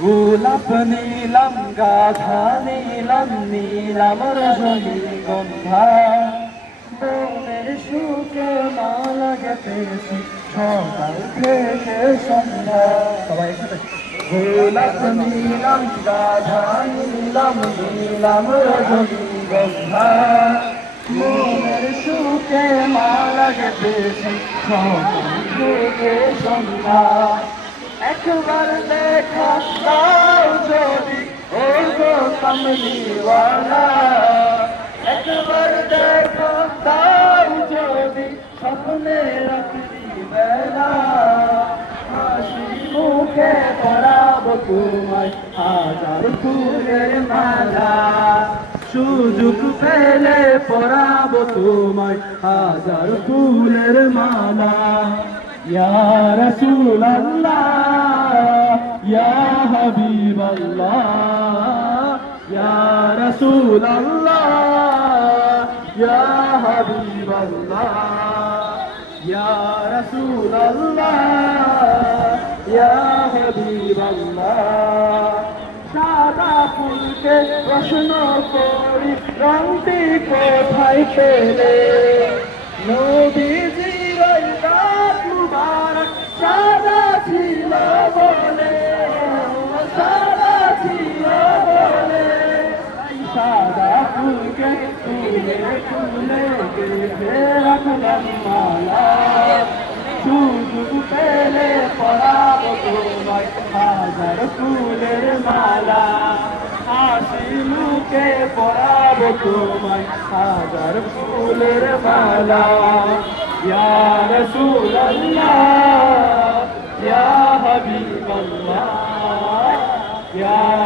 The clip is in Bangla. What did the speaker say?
গোলাপ নীলাম, গাধা নীলাম নীলাম রজনীগন্ধা বনের সুখে মালা গেতেছি সকাল থেকে সন্ধ্যা। সবাই একসাথে। গোলাপ নীলাম, গাধা নীলাম নীলাম রজনীগন্ধা মনের সুখে মালা গেতেছি সকাল থেকে সন্ধ্যা। একবার দেখা যদি ও গো একবার দেখা যদি স্বপ্নে রাত্রি বেলা। মুখে তোমায় হাজার ফুলের মালা। সুযোগ পেলে পড়াবো তোমায় হাজার ফুলের মালা। ইয়া রসুল আল্লাহ ইয়া রসুল আল্লাহ ইয়া হাবিব আল্লাহ ইয়া রসুল আল্লাহ ইয়া হাবিব আল্লাহ সাদা ফুলকে প্রশ্ন করি, রংটি কোথায় পেলে? নবীজির সুযোগ পেলে পড়াবো তোমায় হাজার ফুলের মালা হাসি মুখে পড়াবো তোমায় হাজার ফুলের মালা ইয়া রসুল আল্লাহ ইয়া হাবিব ইয়া